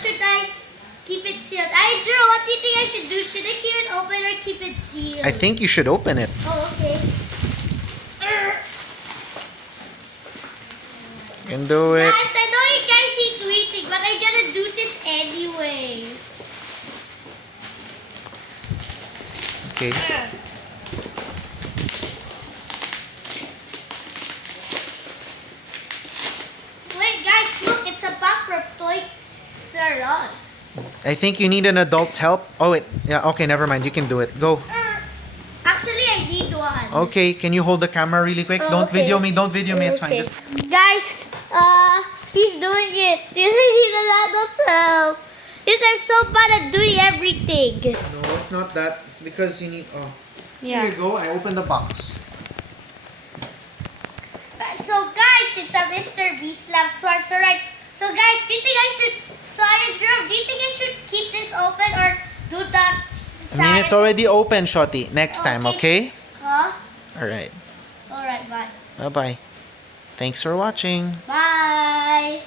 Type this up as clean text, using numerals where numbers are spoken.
should I keep it sealed? I Drew, what do you think I should do? Should I keep it open or keep it sealed? I think you should open it. Oh, okay. You can do it. Guys, I know you guys hate waiting, but I'm gonna do this anyway. Okay. Wait, guys, look, it's a pack of Toys R Us. I think you need an adult's help. Oh, wait. Yeah, okay, never mind. You can do it. Go. Actually, I need one. Okay, can you hold the camera really quick? Oh, Don't okay. video me. Don't video me. It's fine. Okay. Just Guys, he's doing it. This is an adult's help. Because I'm so bad at doing everything. No, it's not that. It's because you need. Oh, Yeah. here you go. I opened the box. So guys, it's a Mr. Beast Lab Swords. Alright. So guys, do you think I should? So Drew, do you think I should keep this open or do that? I mean, it's already open, Shotty. Next time, okay? Huh? All right. Alright, bye. Bye bye. Thanks for watching. Bye.